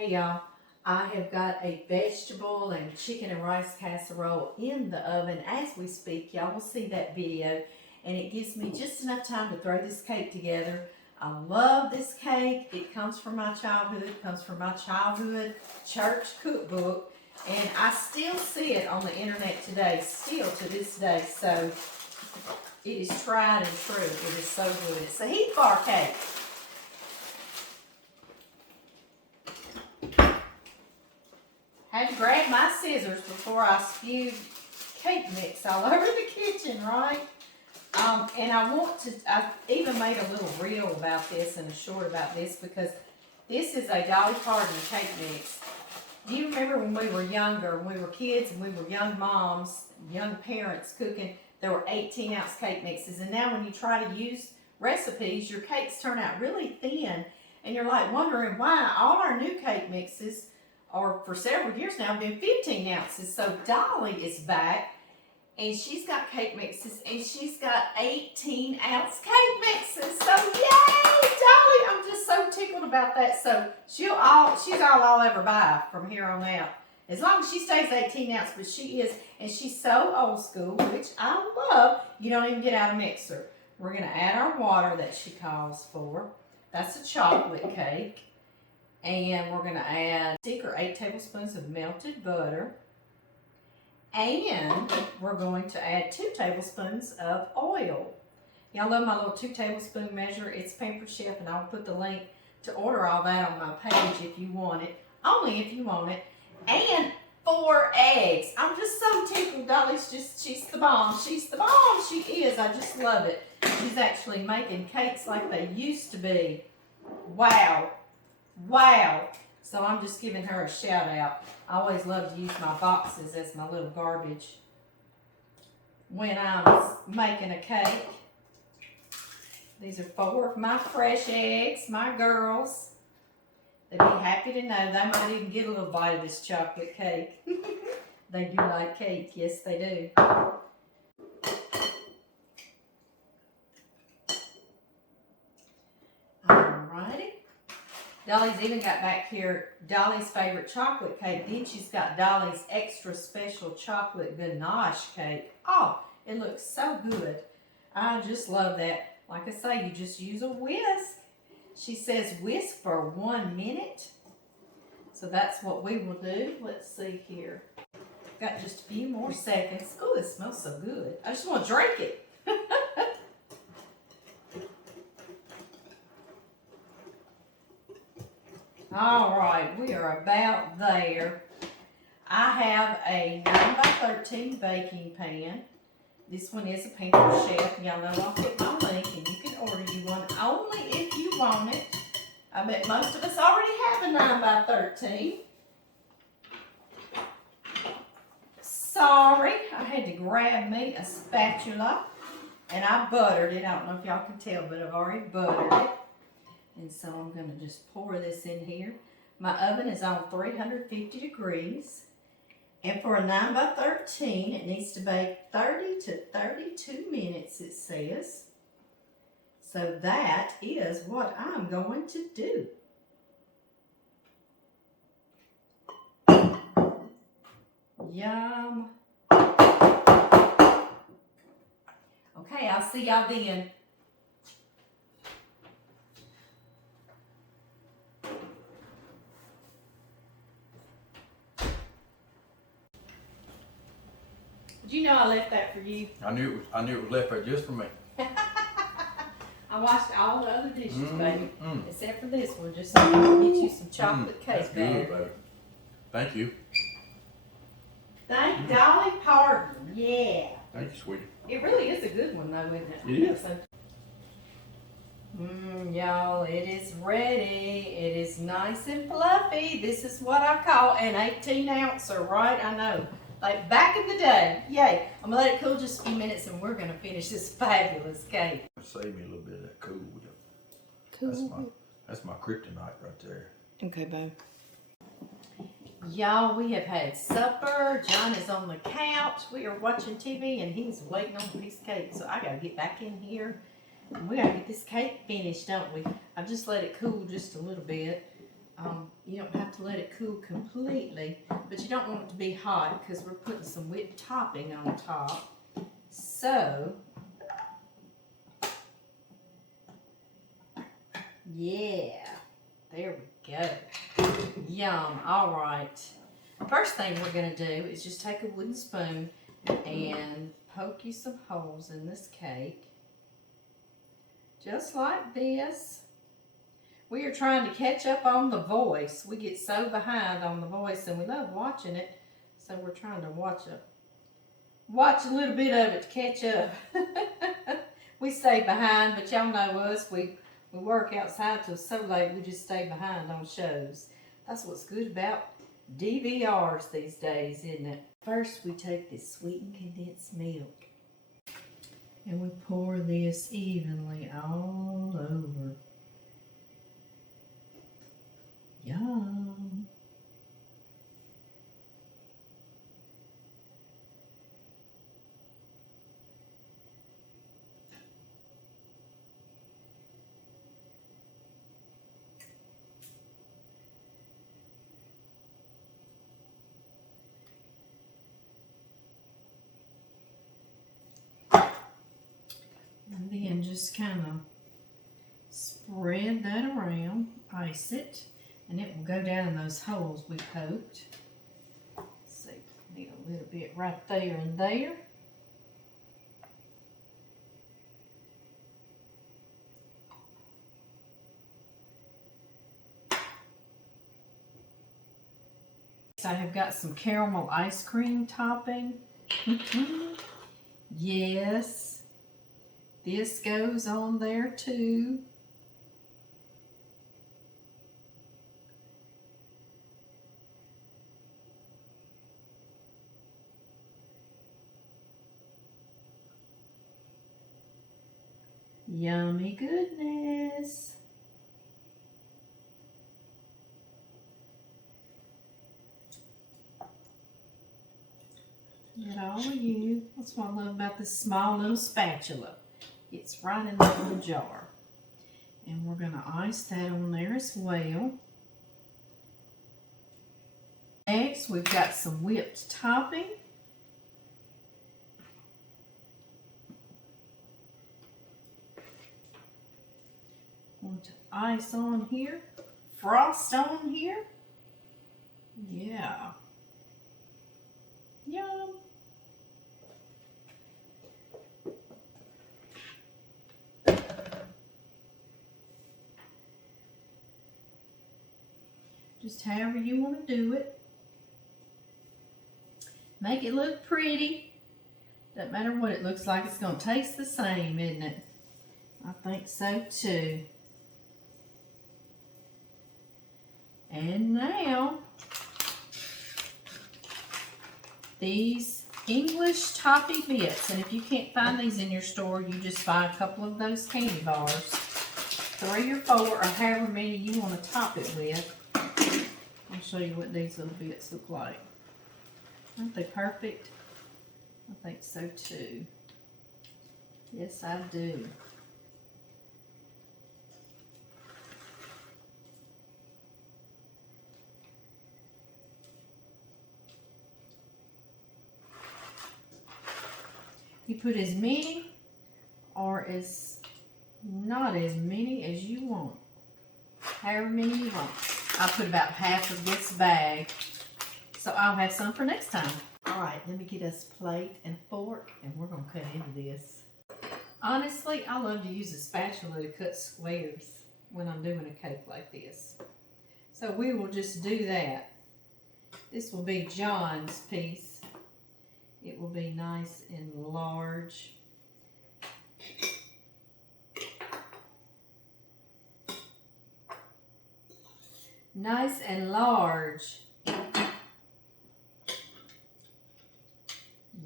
Hey y'all, I have got a vegetable and chicken and rice casserole in the oven as we speak. Y'all will see that video, and it gives me just enough time to throw this cake together. I love this cake. It comes from my childhood, church cookbook, and I still see it on the internet today, still to this day. So it is tried and true. It is so good. It's a Heath Bar Cake. Had to grab my scissors before I spewed cake mix all over the kitchen, right? And I even made a little reel about this and a short about this because this is a Dolly Parton cake mix. Do you remember when we were younger, when we were kids and we were young moms, young parents cooking, there were 18-ounce cake mixes. And now when you try to use recipes, your cakes turn out really thin. And you're like wondering why all our new cake mixes or for several years now, been 15 ounces. So Dolly is back, and she's got cake mixes, and she's got 18-ounce cake mixes. So yay, Dolly! I'm just so tickled about that. So she's all I'll ever buy from here on out. As long as she stays 18 ounce, but she is, and she's so old school, which I love. You don't even get out a mixer. We're gonna add our water that she calls for. That's a chocolate cake. And we're going to add 6 or 8 tablespoons of melted butter. And we're going to add 2 tablespoons of oil. Y'all love my little 2 tablespoon measure. It's Pampered Chef, and I'll put the link to order all that on my page if you want it. Only if you want it. And 4 eggs. I'm just so tickled. Dolly's she's the bomb. She's the bomb. She is. I just love it. She's actually making cakes like they used to be. Wow. Wow. So I'm just giving her a shout out. I always love to use my boxes as my little garbage when I'm making a cake. These are 4 of my fresh eggs, my girls. They'd be happy to know. They might even get a little bite of this chocolate cake. They do like cake. Yes, they do. Dolly's even got back here Dolly's favorite chocolate cake. Then she's got Dolly's extra special chocolate ganache cake. Oh, it looks so good. I just love that. Like I say, you just use a whisk. She says whisk for 1 minute. So that's what we will do. Let's see here. Got just a few more seconds. Oh, this smells so good. I just want to drink it. All right, we are about there. I have a 9x13 baking pan. This one is a Pampered Chef. Y'all know I'll put my link, and you can order you one only if you want it. I bet most of us already have a 9x13. Sorry, I had to grab me a spatula, and I buttered it. I don't know if y'all can tell, but I've already buttered it. And so I'm going to just pour this in here. My oven is on 350 degrees. And for a 9x13, it needs to bake 30 to 32 minutes, it says. So that is what I'm going to do. Yum. Okay, I'll see y'all then. Did you know I left that for you? I knew it was left there just for me. I washed all the other dishes, baby, except for this one, just so I can get you some chocolate cake. That's good, baby. Thank you. Thank Dolly Parton. Yeah. Thank you, sweetie. It really is a good one, though, isn't it? It is. Y'all, it is ready. It is nice and fluffy. This is what I call an 18-ouncer, right? I know. Like back in the day. Yay. I'm going to let it cool just a few minutes, and we're going to finish this fabulous cake. Save me a little bit of that cool. Cool. That's my kryptonite right there. Okay, babe. Y'all, we have had supper. John is on the couch. We are watching TV, and he's waiting on a piece of cake. So I got to get back in here, and we got to get this cake finished, don't we? I've just let it cool just a little bit. You don't have to let it cool completely, but you don't want it to be hot because we're putting some whipped topping on top. So, yeah, there we go. Yum. All right. First thing we're going to do is just take a wooden spoon and poke you some holes in this cake. Just like this. We are trying to catch up on The Voice. We get so behind on The Voice and we love watching it. So we're trying to watch a little bit of it to catch up. We stay behind, but y'all know us. We work outside till so late we just stay behind on shows. That's what's good about DVRs these days, isn't it? First we take this sweetened condensed milk and we pour this evenly all over. Yum. And then just kind of spread that around, ice it, and it will go down in those holes we poked. Let's see, need a little bit right there and there. I have got some caramel ice cream topping. Yes, this goes on there too. Yummy goodness. Get all of you. That's what I love about this small little spatula. It's right in the little jar. And we're going to ice that on there as well. Next, we've got some whipped topping. Going to ice on here. Frost on here. Yeah. Yum. Just however you want to do it. Make it look pretty. Doesn't matter what it looks like, it's going to taste the same, isn't it? I think so too. And now, these English toffee bits. And if you can't find these in your store, you just buy a couple of those candy bars. 3 or 4 or however many you want to top it with. I'll show you what these little bits look like. Aren't they perfect? I think so too. Yes, I do. You put as many or as not as many as you want. However many you want. I put about half of this bag, so I'll have some for next time. All right, let me get us a plate and fork, and we're gonna cut into this. Honestly, I love to use a spatula to cut squares when I'm doing a cake like this. So we will just do that. This will be John's piece. It will be nice and large. Nice and large.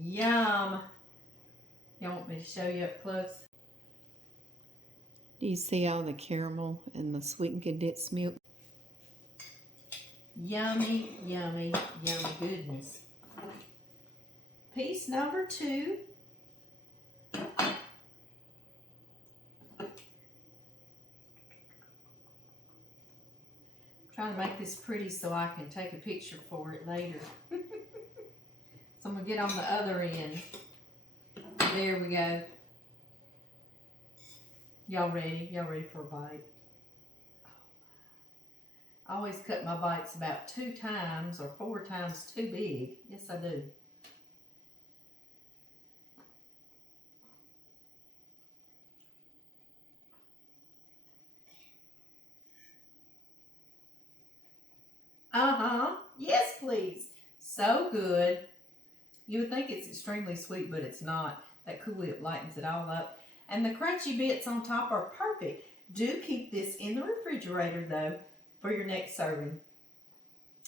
Yum. Y'all want me to show you up close? Do you see all the caramel and the sweetened condensed milk? Yummy, yummy, yummy goodness. Piece number 2. Trying to make this pretty so I can take a picture for it later. So I'm gonna get on the other end. There we go. Y'all ready? Y'all ready for a bite? I always cut my bites about 2 times or 4 times too big. Yes, I do. Yes, please. So good. You would think it's extremely sweet, but it's not. That Cool Whip lightens it all up. And the crunchy bits on top are perfect. Do keep this in the refrigerator, though, for your next serving.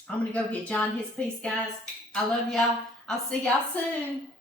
I'm going to go get John his piece, guys. I love y'all. I'll see y'all soon.